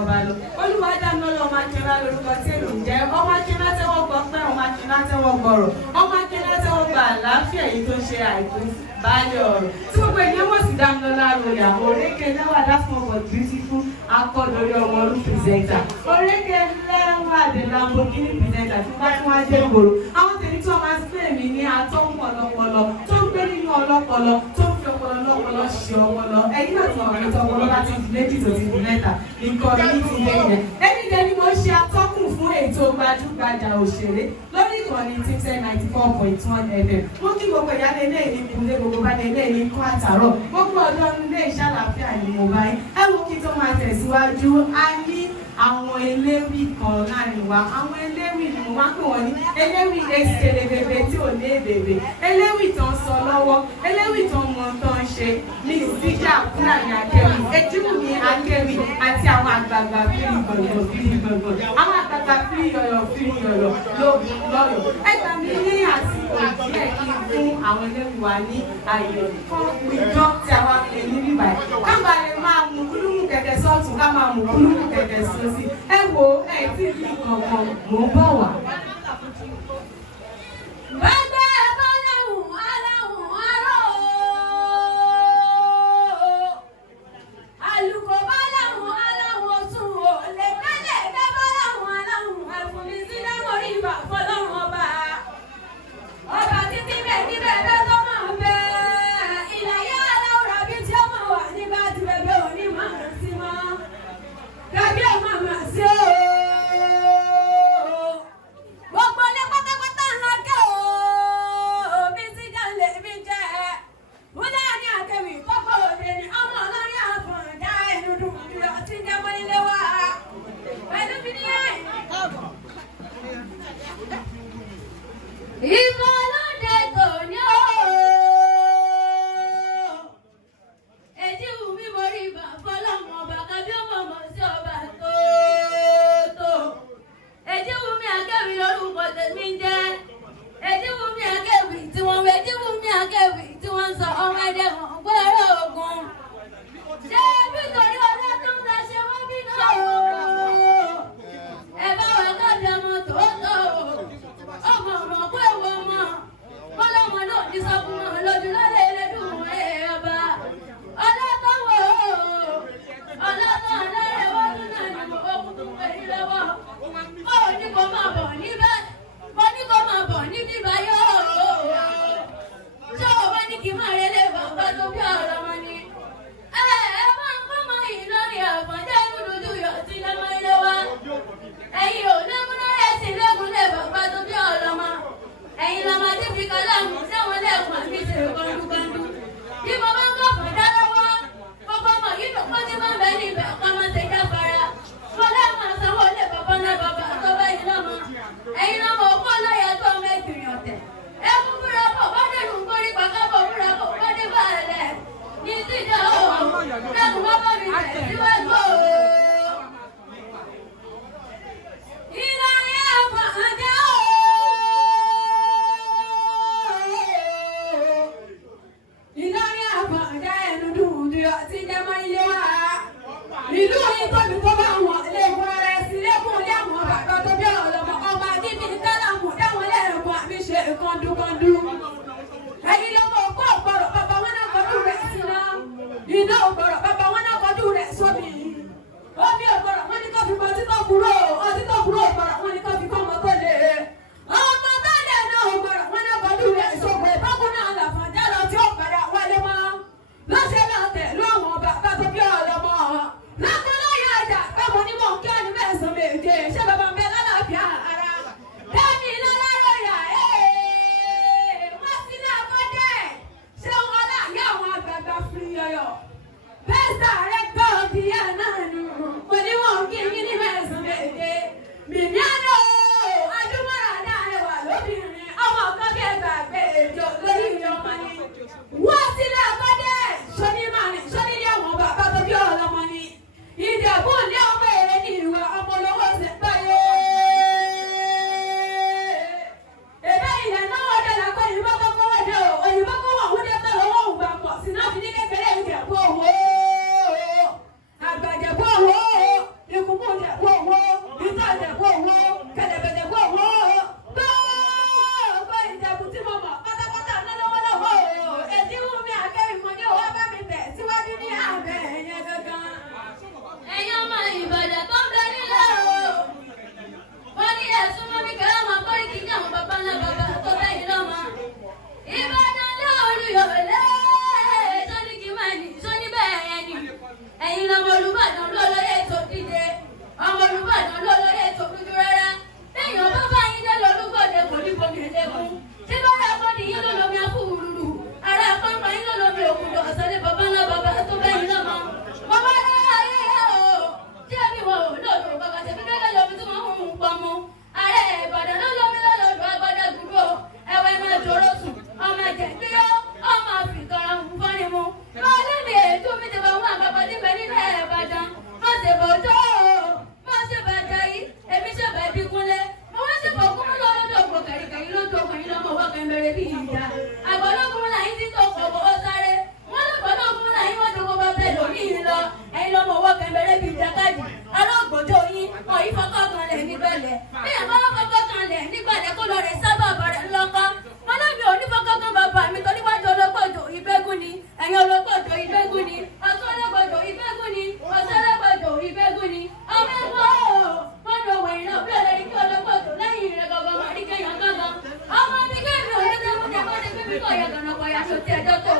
ọba lọ Olúwadámilọ́lá ọmọ Akínọlá lórúkọ tí èmi ń jẹ́ ọmọ Akínọlá tẹ́wọ́ gbọ́ pé ọmọ Akínọlá tẹ́wọ́ gbọ́rọ̀ ọmọ Akínọlá tẹ́wọ́ gba àlàáfíà èyí tó ṣe àìkú baálé ọ̀rọ̀ tí gbogbo ènìyàn mọ̀ sí Dámilọ́lá Royal àwọn orékè lẹ́wà that's more for beautiful akọ́dọ̀rí ọmọ ọdún pìrìsẹ́ńtà orékè lẹ́wà the Lamborghini pìrìsẹ́ńtà tí wọ́n tún wá dé gbòòrò àwọn tèmi tí wọ́n máa ń pè mí ní atọ́kùn ọlọ́pọlọ tó ń gbé nínú ọlọ́pọlọ tó ń fi ọpọlọ lọ́pọlọ ṣe ọpọlọ ẹ̀yìn náà tí wọ́n fi ọpọlọ láti di méjì tó ti di mẹ́ta nǹkan ní ti lé yẹn ẹni dẹ́ ni mo ṣe atọ́kùn fún ètò gbajúgbajà òṣèré lórí ìkànnì TIMSET 94.1 FM mo kí gbogbo ìyáálé ilé ìní kúnlé gbogbo bá dé ilé ìní kún àtàrọ̀ gbogbo ọ̀dọ́ ilé ìṣàlàfíà ni mo bá yín ẹ wo kí tó máa tẹ̀síwájú a ní àwọn eléwì kan láàrin wa àwọn eléwì ni mo máa ń pè wọ́n ní eléwì èsèlè bèbè tí ò lé bèbè eléwì tó ń sọ lọ́wọ́ eléwì tó ń mọ tó ń ṣe ní ìsíjà Fúlàní Akẹ́wì Ejìwùmí Akẹ́wì àti àwọn àgbààgbà fírí gbọ̀ngàn àwọn àgbààgbà fírí yọ̀yọ̀ lóògùn lọ́yọ̀ ẹgbàá mi ní àsìkò díẹ̀ kí n fún àwọn eléwì wa ní àyè fún ìjọ tí a wá pè ní bíbá yìí ká máa lè máa mú kúlùmù kẹ̀kẹ́ sọ́ọ̀tún ká máa mú kúlùmù kẹ̀kẹ́ sọ́ọ̀sì ẹ wo ẹ tí ì fi kankan mò ń bọ̀ wá. Ọmọ ọmọ pé wọ́n mọ̀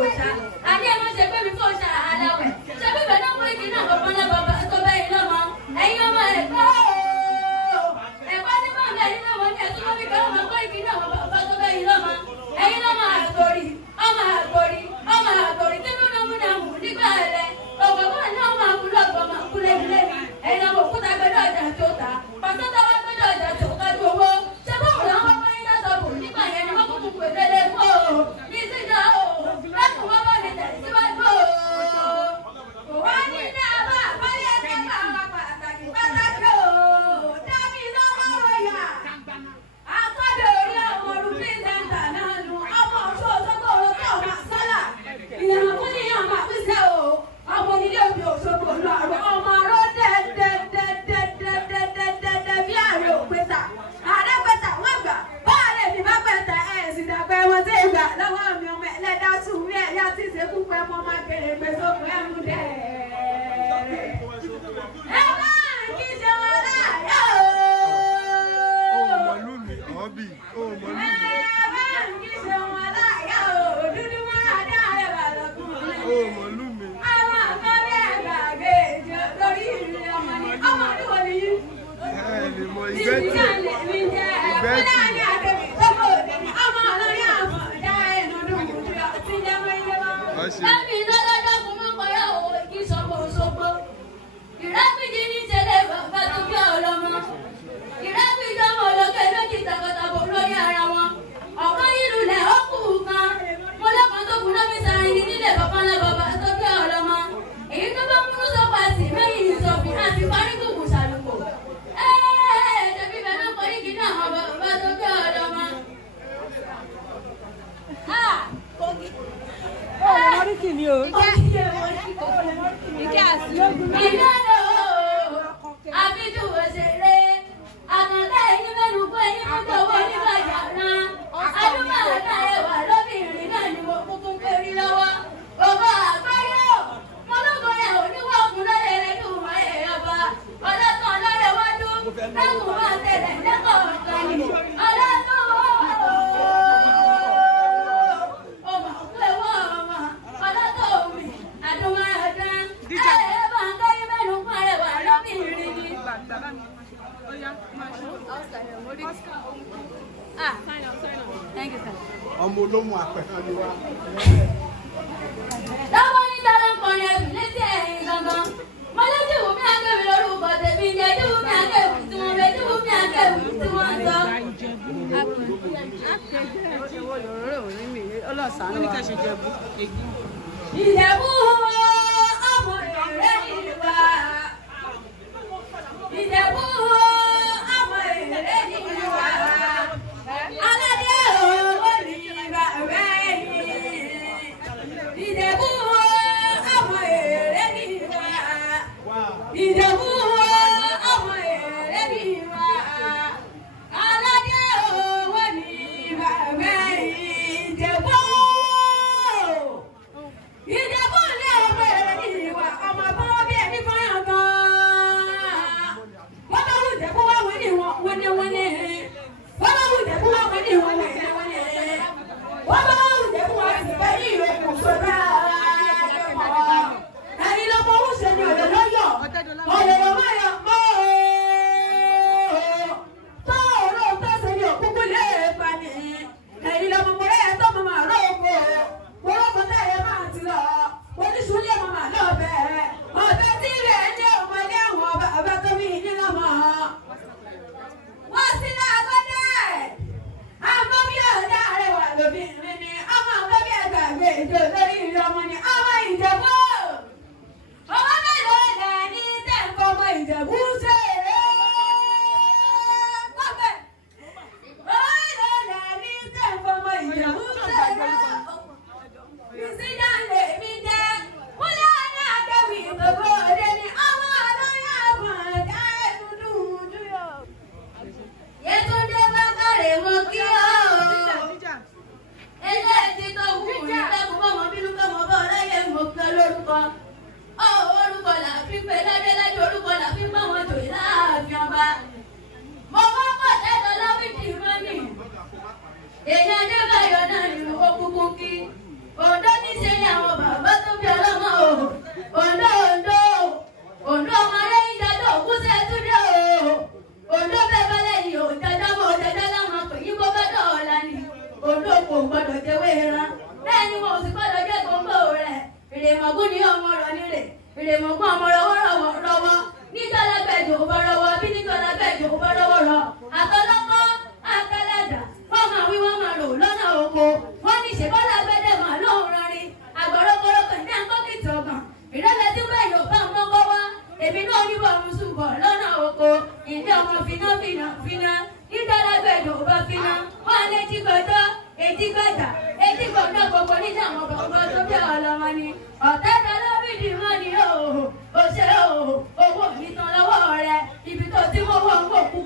òòṣà àní ẹ má ṣe pé mi fún òòṣà aláwẹ̀ ṣé bíbẹ̀ náà múrí kí náà bàbá ńlá bàbá tó bẹ́ẹ̀ lọ́mọ ẹ̀yin ọmọ ẹ̀kọ́ ẹ̀kọ́ ní máa bẹ̀rẹ̀ nínú ọmọ ní ẹ̀sùn mọ́bí kan ọmọ múrí kí náà bàbá tó bẹ́ẹ̀ lọ́mọ ẹ̀yin lọ́mọ àgòrì ọmọ àgòrì tí nínú múnamù nígbà rẹ̀ ọ̀gbọ̀n náà máa kú lọ́gbọ̀n máa kú lẹ́gbẹ̀lẹ́gbẹ̀ ẹ̀yin ọmọ òkúta gbẹdọ̀ ọjà tó ta pàṣẹ tó wá gbẹdọ̀ ọjà tó kájú owó ṣé báwo làwọn bá yín lọ́sọ̀ bò nígbà yẹn ni wọ́n kúkú pè lélẹ̀ fún o ní sídà o lẹ́kùn wọn bá lè tẹ̀síwájú o. wọ́n ní ní abá àbálẹ̀ ẹgbẹ́ àwọn pàtàkì pàtàkì o dábì lọ́wọ́ wọ̀nyà àkọ́dọ̀ orí ọmọ rúbí sẹ́ńtà náà nu ọmọ ọ̀ṣọ́ òṣogbo òṣogbo ọmọ sọ́là ìyàwó fún níyàn máa fi ṣe o ọmọ onílé òbí òṣogbo lọ́rọ̀ ọmọ arọ́ dẹ́dẹ́dẹ́dẹ́dẹ́dẹ́dẹ́dẹ́ bí ààrẹ òpèta àdẹ́pẹ̀tà wọ́n gbà báàlẹ̀ mi bá pẹ̀tà ẹ̀ sì dàgbà ẹ̀wọ̀n tí ì gbà lọ́wọ́ mi ọmọ ẹlẹ́dá sùn mí ẹ̀yà tí ìṣekú pẹ́ mọ́ máa kéré pé sókè ẹ̀mú dẹ́ẹ̀rẹ̀. ẹ bá kí ṣe wọn láàyè o. ó mọ̀lú mi ọ̀bì ó mọ̀lú mi. ẹ bá kí ṣe wọn láàyè o dúdú mọ́ra dá ẹ̀ bá lọ́kùnrin. ó mọ̀lú mi. àwọn àkọlé àgbàgbé ìjọ lórí ìlú ọmọ ní ọmọ àdúgbò ní yín. ẹ lè mọ ìgbẹ́tì ìgbẹ́tì. Lábì lọ́lọ́dọ́ fún mọ́ pọ̀yọ́ òwò kí sọ́mọ́ òṣogbo. Ìrápìdì ní tẹ́lẹ̀ bàbá tó bí ọlọ́mọ. Ìrápìdì ọmọ olókè méjì takọtabo lórí ara wọn. Ọ̀kan nínú ilẹ̀ ó kù kan. Mo lọ́kàn tó kù lómi sàrin ní nílé bàbá ńlá bàbá tó bí ọlọ́mọ. Èyí tó bá múnú sọ́pọ̀ àti mẹ́yìn ìsọ̀fin àti parí kùkù ṣàlùkò. Ṣebí bẹ́ẹ̀ náà kọ́ igi náà àwọn bàbá tó bí ọlọ́mọ. Oríkì ni o. Ìdáná àbíjú òṣèré àkàndá ẹni mẹ́nu kó ẹni mú tọwọ́ nígbàjà náà. Adúmọ̀ àdá ẹwà lóbìnrin náà ni mo kúkú ń pérí lọ́wọ́. Ògo àgbáyé o, mo lóko yẹn ò ní wọ́ọ̀kùn lọ́lẹ̀ rẹ̀ ní ìwà ẹ̀yọba. Ọlọ́tàn lọ́rẹ̀ wájú, lẹ́kùn máa tẹ̀lé lẹ́kọ̀ọ̀kan ni. Ọlọ́tàn ọmọ olómù àpẹẹrẹ ni wá. lọ́wọ́ ní tọ́lá ń kọrin ẹ̀bùn létí ẹ̀yìn gangan. mo létí Wùmí Akéwì lórúkọ tèmi jẹ́ tí Wùmí Akéwì tí wọ́n bẹ tí Wùmí Akéwì tí wọ́n sọ. Ìjẹ̀bú ọmọ rẹ̀ nígbà. Ìjẹ̀bú ọmọ rẹ̀ nígbà. Aládé owó ní bàbá yìí. Ìjẹ̀bú ọmọ rẹ̀ nígbà. Ìjẹ̀bú ọmọ rẹ̀ nígbà. Aládé owó ní bàbá yìí. Ìjẹ̀bú. Ìjẹ̀bú ní ọmọ ìrèmọ̀gún ni ọmọ rọ̀ nílé ìrèmọ̀gún ọmọ rọwọ́ nítorí gbẹ̀jọ̀ ò bá rọwọ́ bí nítorí gbẹ̀jọ̀ ò bá rọwọ́ rọ àtọlọ́kọ́ àtọlẹ́dà wọ́n máa wí wọ́n máa rò lọ́nà oko wọ́n ní ṣèbọ́lá gbẹ́dẹ̀ máa lóhùn rọrin àgbọ̀rọ̀gbọ̀rọ̀ kàn ní àkọ́kìtì ọ̀gàn ìrẹ́lẹ̀ tí bẹ́ẹ̀ yóò bá ọmọ kọ́ wá èmi náà ní bọ̀rùn ṣùgbọ́n lọ́nà oko ìdí ọmọ fínà nítorí gbẹ̀jọ̀ ò bá fínà wọ́n lé tí gbọ́dọ̀ etí gbàjà etí gbọ́dọ̀ gbogbo níjà àwọn bàbá tó bí ọlọ́mọ ni ọ̀tẹ́ta lóbìdì mọ́ ni ó ṣe owó mi tán lọ́wọ́ rẹ ibi tó ti mọ́wọ́ ń gbòkú